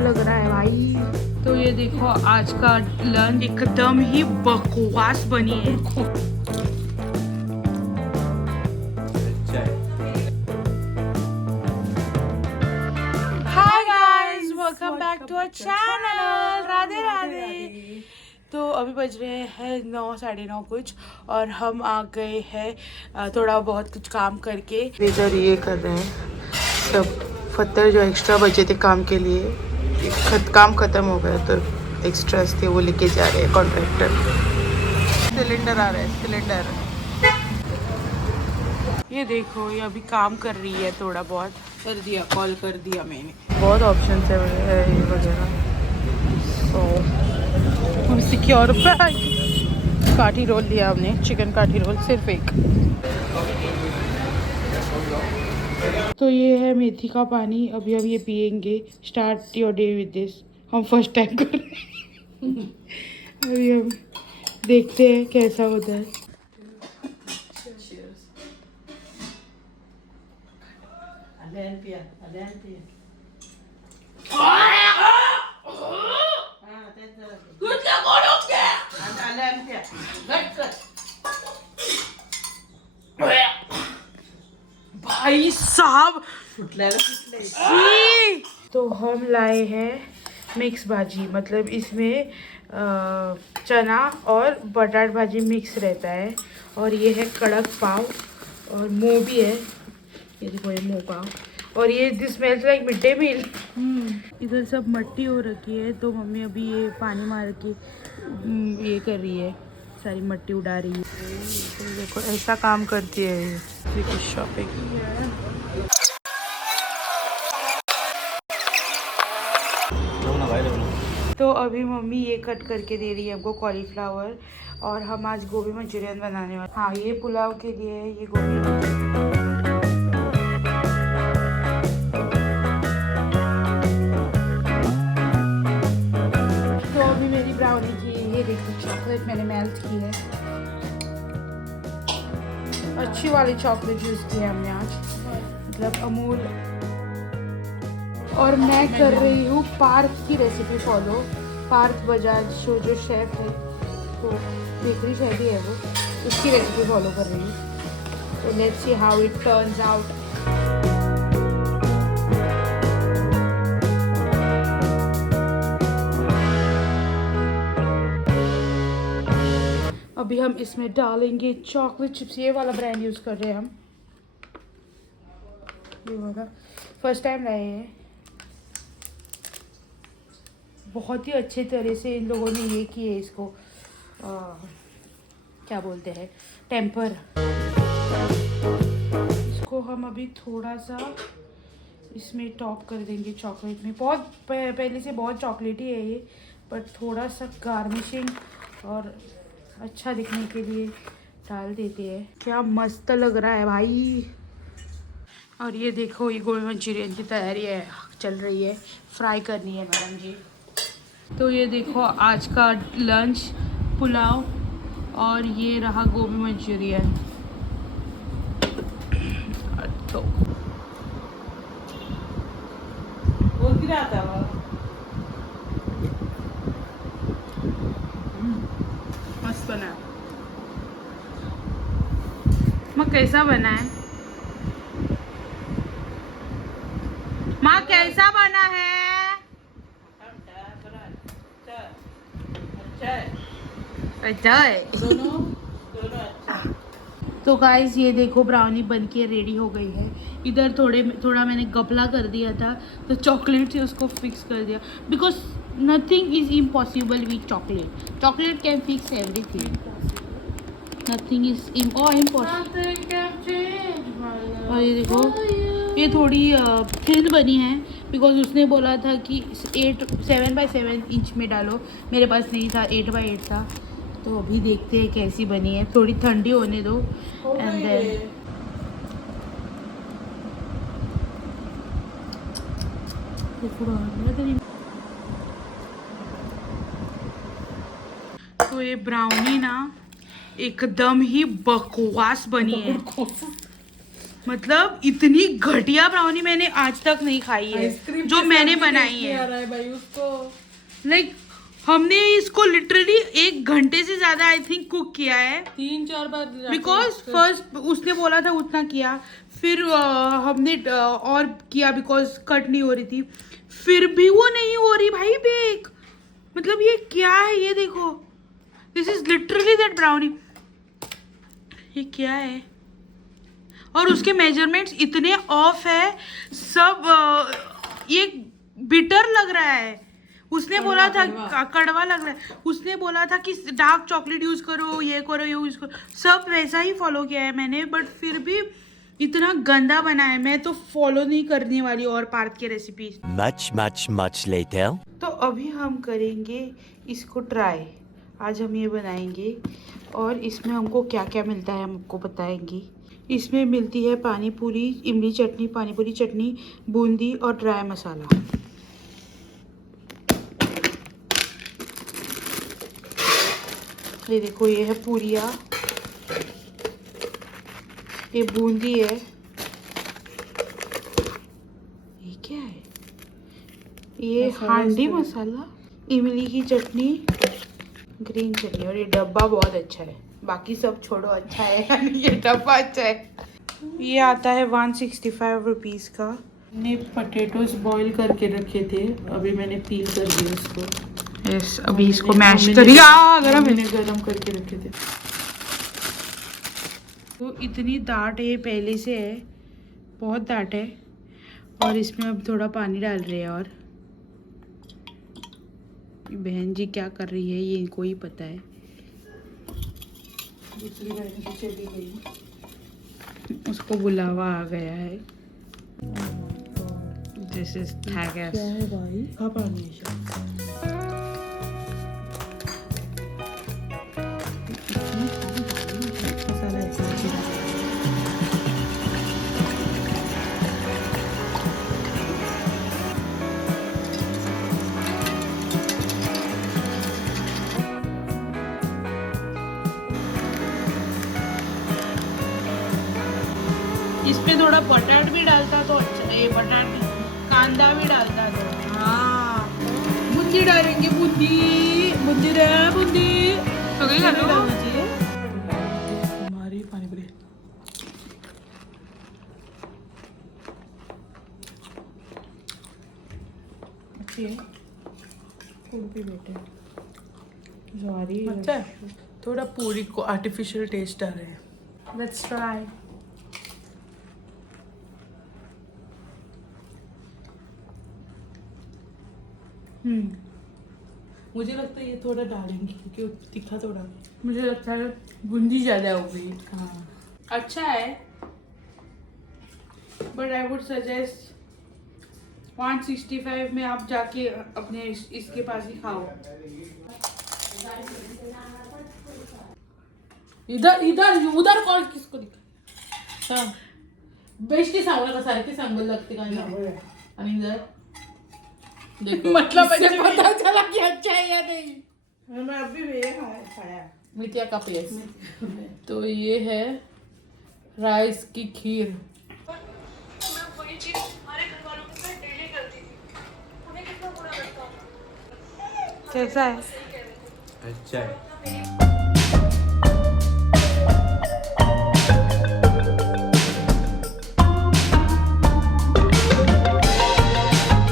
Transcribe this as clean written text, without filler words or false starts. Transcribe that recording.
लग रहा है भाई। तो ये देखो आज का लंच एकदम ही बकवास बनी है। Hi guys, welcome back to our channel. Radhe Radhe. तो अभी बज रहे हैं 9 साढ़े 9 कुछ, और हम आ गए हैं थोड़ा बहुत कुछ काम करके। इधर ये कर रहे हैं सब पत्थर जो एक्स्ट्रा बचे थे काम के लिए, काम खत्म हो गया तो एक्स्ट्रास थे वो लेके जा रहे हैं कॉन्ट्रैक्टर। सिलेंडर आ रहा है, सिलेंडर। ये देखो ये अभी काम कर रही है, थोड़ा बहुत कर दिया, कॉल कर दिया मैंने। बहुत ऑप्शन है ये वगैरह। तो सिक्योर बैग। काठी रोल लिया हमने, चिकन काठी रोल सिर्फ एक। तो ये है मेथी का पानी, अभी हम ये पियेंगे। Start your day with this. हम फर्स्ट टाइम कर रहे हैं। अभी हम देखते हैं कैसा होता है। भाई साहब तो हम लाए हैं मिक्स भाजी, मतलब इसमें चना और बटाट भाजी मिक्स रहता है। और ये है कड़क पाव, और मोह भी है, ये देखो ये मोह पाव। और ये this smells like mid day meal. इधर सब मट्टी हो रखी है, तो मम्मी अभी ये पानी मार के ये कर रही है, सारी मट्टी उड़ा रही है। तो देखो ऐसा काम करती है ये शॉपिंग। तो अभी मम्मी ये कट करके दे रही है हमको कॉलीफ्लावर, और हम आज गोभी मंचूरियन बनाने वाले। हाँ ये पुलाव के लिए है ये गोभी। तो अभी मेरी ब्राउनी की ये देखो चॉकलेट मैंने मेल्ट की है, अच्छी वाली चॉकलेट यूज़ की है हमने आज, मतलब अमूल। और मैं कर रही हूँ पार्थ की रेसिपी फॉलो। पार्थ बजाज जो शेफ है, तो बेकरी शेफ ही है वो, उसकी रेसिपी फॉलो कर रही हूँ। तो let's see how it turns out. अभी हम इसमें डालेंगे चॉकलेट चिप्स। ये वाला ब्रांड यूज़ कर रहे हैं हम, ये वाला फर्स्ट टाइम लाए हैं। बहुत ही अच्छे तरह से इन लोगों ने ये किए इसको, क्या बोलते हैं, टेम्पर। इसको हम अभी थोड़ा सा इसमें टॉप कर देंगे चॉकलेट में। बहुत पहले से बहुत चॉकलेटी है ये, बट थोड़ा सा गार्निशिंग और अच्छा दिखने के लिए डाल देते हैं। क्या मस्त लग रहा है भाई। और ये देखो ये गोभी मंचूरियन की तैयारी है, चल रही है, फ्राई करनी है मैडम जी। तो ये देखो आज का लंच पुलाव, और ये रहा गोभी मंचूरियन। तो मस्त बना है। माँ कैसा बना है? माँ कैसा बना है? अच्छा है। तो गाइस ये देखो ब्राउनी बनके रेडी हो गई है। इधर थोड़ा मैंने गपला कर दिया था, तो चॉकलेट से उसको फिक्स कर दिया, because nothing is impossible with chocolate. Chocolate can fix everything, nothing is impossible. और ये देखो ये थोड़ी थिन बनी है, बिकॉज उसने बोला था कि 7x7 इंच में डालो, मेरे पास नहीं था, 8x8 था। तो अभी देखते हैं कैसी बनी है, थोड़ी ठंडी होने दो एंड देन। तो ये ब्राउनी ना एकदम ही बकवास बनी है। मतलब इतनी घटिया ब्राउनी मैंने आज तक नहीं खाई है जो मैंने बनाई है भाई उसको। लाइक हमने इसको लिटरली 1 घंटे से ज्यादा आई थिंक कुक किया है 3-4 बार। बिकॉज फर्स्ट उसने बोला था उतना किया, फिर हमने और किया बिकॉज कट नहीं हो रही थी, फिर भी वो नहीं हो रही भाई बेक। मतलब ये क्या है, ये देखो, this is literally that brownie. ये क्या है? और उसके मेजरमेंट्स इतने ऑफ है सब। ये बिटर लग रहा है। उसने बोला था कड़वा लग रहा है, उसने बोला था कि डार्क चॉकलेट यूज करो, ये करो, ये यूज करो, सब वैसा ही फॉलो किया है मैंने, बट फिर भी इतना गंदा बना है। मैं तो फॉलो नहीं करने वाली और पार्थ के रेसिपीज। much later. तो अभी हम करेंगे इसको ट्राई। आज हम ये बनाएंगे और इसमें हमको क्या क्या मिलता है हम आपको बताएंगे। इसमें मिलती है पानी पूरी, इमली चटनी, पानी पूरी चटनी, बूंदी और ड्राई मसाला। ये देखो, ये है पूरिया, ये बूंदी है, ये क्या है, ये हांडी मसाला, इमली की चटनी, ग्रीन चटनी, और ये डब्बा बहुत अच्छा है। बाकी सब छोड़ो, अच्छा है ये डब्बा अच्छा है। ये आता है 165 रुपीज़ का। मैंने पटेटोज बॉईल करके रखे थे, अभी मैंने पील कर दिया इसको। यस, अभी इसको मैश करिए। मैंने गरम करके रखे थे। तो इतनी दाट है पहले से है, बहुत दाट है, और इसमें अब थोड़ा पानी डाल रहे हैं। और बहन जी क्या कर रही है ये इनको ही पता है। दूसरी बहन जी चली गई, उसको बुलावा आ गया है। दिस इज थैगस। क्या है भाई? खा पानी मसाला ऐसा। इसमें थोड़ा बटाट भी डालता तो अच्छा है, ये बटाट कांदा भी डालता तो। हाँ, बूंदी डालेंगे, बूंदी बूंदी रे बूंदी तो क्या डालना चाहिए हमारी पानी पूरी। अच्छी है, भी बेटे सॉरी। अच्छा है, थोड़ा पूरी को आर्टिफिशियल टेस्ट आ रहे हैं। Let's try. मुझे लगता है ये थोड़ा डालेंगे क्योंकि तीखा थोड़ा। मुझे लगता है बूंदी ज़्यादा हो गई। हाँ, अच्छा है, बट आई वुड सजेस्ट 165 में आप जाके अपने इसके पास ही खाओ। इधर इधर उधर कॉल किसको दिखा? हाँ, बेस्टी सांगला का सारखी सांगल लगते का आणि इधर देखो, मतलब इससे पता चला कि अच्छा है या नहीं। मैं अभी भी ये खाया मिथिया का पेस्ट। तो ये है राइस की खीर। मैं वही चीज हमारे घर वालों के साथ डेली करती थी, उन्हें कितना बुरा लगता था। कैसा है? अच्छा है।